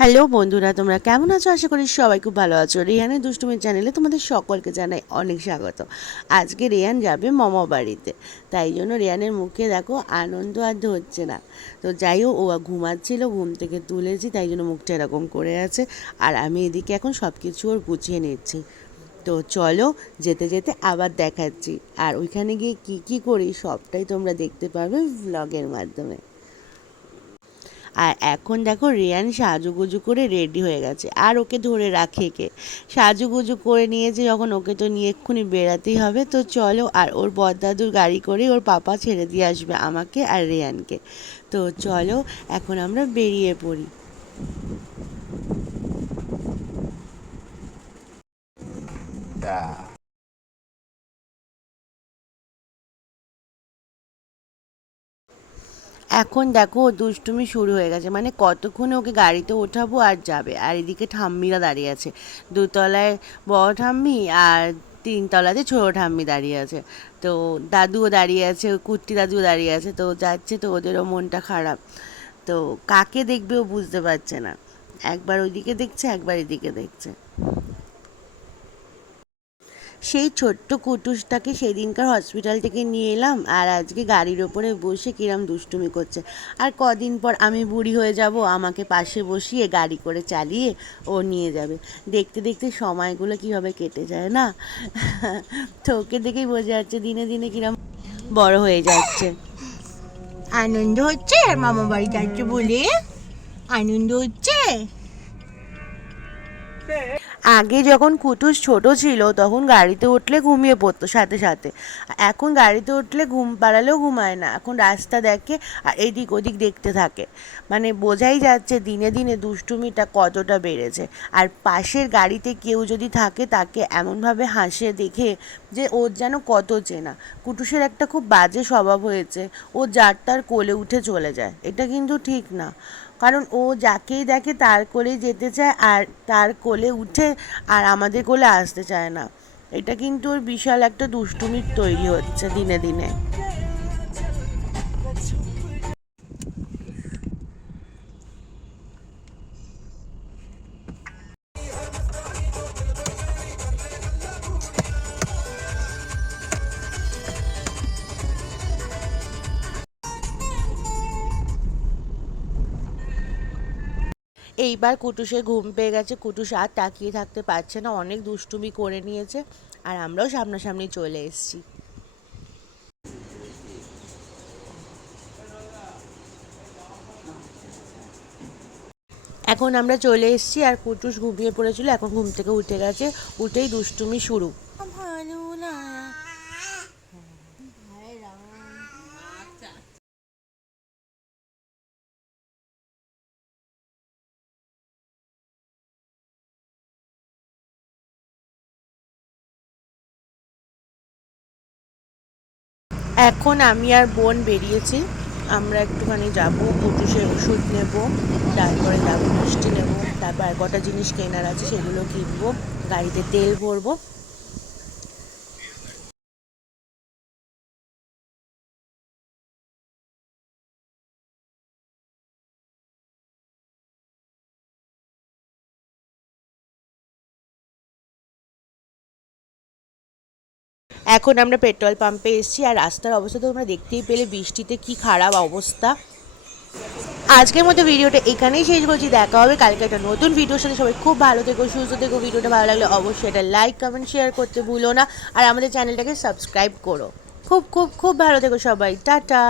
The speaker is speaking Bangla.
হ্যালো বন্ধুরা, তোমরা কেমন আছো? আশা করি সবাই খুব ভালো আছো। রেহানের দুষ্টুমির চ্যানেলে তোমাদের সকলকে জানাই অনেক স্বাগত। আজকে রেহান যাবে মামা বাড়িতে, তাই জন্য রেহানের মুখে দেখো আনন্দ আর ধরছে না। তো যাই হোক, ও ঘুমাচ্ছিল, ঘুম থেকে তুলেছি, তাই জন্য মুখটা এরকম করে আছে। আর আমি এদিকে এখন সব কিছু ওর গুছিয়ে নিচ্ছি। তো চলো, যেতে যেতে আবার দেখাচ্ছি। আর ওইখানে গিয়ে কী কী করি সবটাই তোমরা দেখতে পারবে ভ্লগের মাধ্যমে। আর এখন দেখো রেয়ান সাজুগুজু করে রেডি হয়ে গেছে, আর ওকে ধরে রাখে কে? সাজুগুজু করে নিয়েছে যখন, ওকে তো নিয়ে এক্ষুনি বেরাতেই হবে। তো চলো, আর ওর বড়দাদুর গাড়ি করে ওর পাপা ছেড়ে দিয়ে আসবে আমাকে আর রেয়ানকে। তো চলো, এখন আমরা বেরিয়ে পড়ি। এখন দেখো ও দুষ্টুমি শুরু হয়ে গেছে, মানে কতক্ষণে ওকে গাড়িতে ওঠাবো আর যাবে। আর এদিকে ঠাম্মিরা দাঁড়িয়ে আছে, দুতলায় বড় ঠাম্মি আর তিনতলাতে ছোট ঠাম্মি দাঁড়িয়ে আছে। তো দাদুও দাঁড়িয়ে আছে, কুট্টি দাদুও দাঁড়িয়ে আছে। তো যাচ্ছে, তো ওদেরও মনটা খারাপ। তো কাকে দেখবে ও বুঝতে পারছে না, একবার ওইদিকে দেখছে একবার এদিকে দেখছে। সেই ছোট্ট কুটুসটাকে সেদিনকার হসপিটাল থেকে নিয়ে এলাম, আর আজকে গাড়ির ওপরে বসে কিরম দুষ্টুমি করছে। আর কদিন পর আমি বুড়ি হয়ে যাব, আমাকে পাশে বসিয়ে গাড়ি করে চালিয়ে ও নিয়ে যাবে। দেখতে দেখতে সময়গুলো কীভাবে কেটে যায় না। তো ওকে দেখেই বোঝা যাচ্ছে দিনে দিনে কিরম বড় হয়ে যাচ্ছে। আনন্দ হচ্ছে মামা বাড়ি যাচ্ছে বলে? আনন্দ হচ্ছে? আগে যখন কুটুস ছোট ছিল তখন গাড়িতে উঠলে ঘুমিয়ে পড়তো সাথে সাথে। এখন গাড়িতে উঠলে ঘুম পাড়ালেও ঘুমায় না, এখন রাস্তা দেখে আর এদিক ওদিক দেখতে থাকে। মানে বোঝাই যাচ্ছে দিনে দিনে দুষ্টুমিটা কতটা বেড়েছে। আর পাশের গাড়িতে কেউ যদি থাকে তাকে এমনভাবে হাসে দেখে যে ওর যেন কত চেনা। কুটুসের একটা খুব বাজে স্বভাব হয়েছে, ও যার তার কোলে উঠে চলে যায়। এটা কিন্তু ঠিক না, কারণ ও যাকেই দেখে তার কোলেই যেতে চায়, আর তার কোলে উঠে আর আমাদের কোলে আসতে চায় না। এটা কিন্তু ওর বিশাল একটা দুষ্টুমির তৈরি হচ্ছে দিনে দিনে। এইবার কুটুসের ঘুম পেয়ে গেছে, কুটুস আর তাকিয়ে থাকতে পারছে না, অনেক দুষ্টুমি করে নিয়েছে। আর আমরাও সামনাসামনি চলে এসেছি। এখন আমরা চলে এসেছি, আর কুটুস ঘুমিয়ে পড়েছিল, এখন ঘুম থেকে উঠে গেছে, উঠেই দুষ্টুমি শুরু। ভালো না। এখন আমি আর বোন বেরিয়েছি, আমরা একটুখানি যাবো, কুটুসের ওষুধ নেব, তারপরে যাবো মিষ্টি নেব, তারপর আর কটা জিনিস কেনার আছে সেগুলো কিনবো, গাড়িতে তেল ভরবো। এখন আমরা পেট্রোল পাম্পে এসেছি, আর রাস্তার অবস্থা তো তোমরা দেখতেই পেলে, বৃষ্টিতে কি খারাপ অবস্থা। আজকের মতো ভিডিওটা এখানেই শেষ করছি, দেখা হবে কালকে একটা নতুন ভিডিওর সাথে। সবাই খুব ভালো থেকো, সুস্থ থেকো। ভিডিওটা ভালো লাগলে অবশ্যই এটা লাইক কমেন্ট শেয়ার করতে ভুলো না, আর আমাদের চ্যানেলটাকে সাবস্ক্রাইব করো। খুব খুব খুব ভালো থেকো সবাই, টাটা।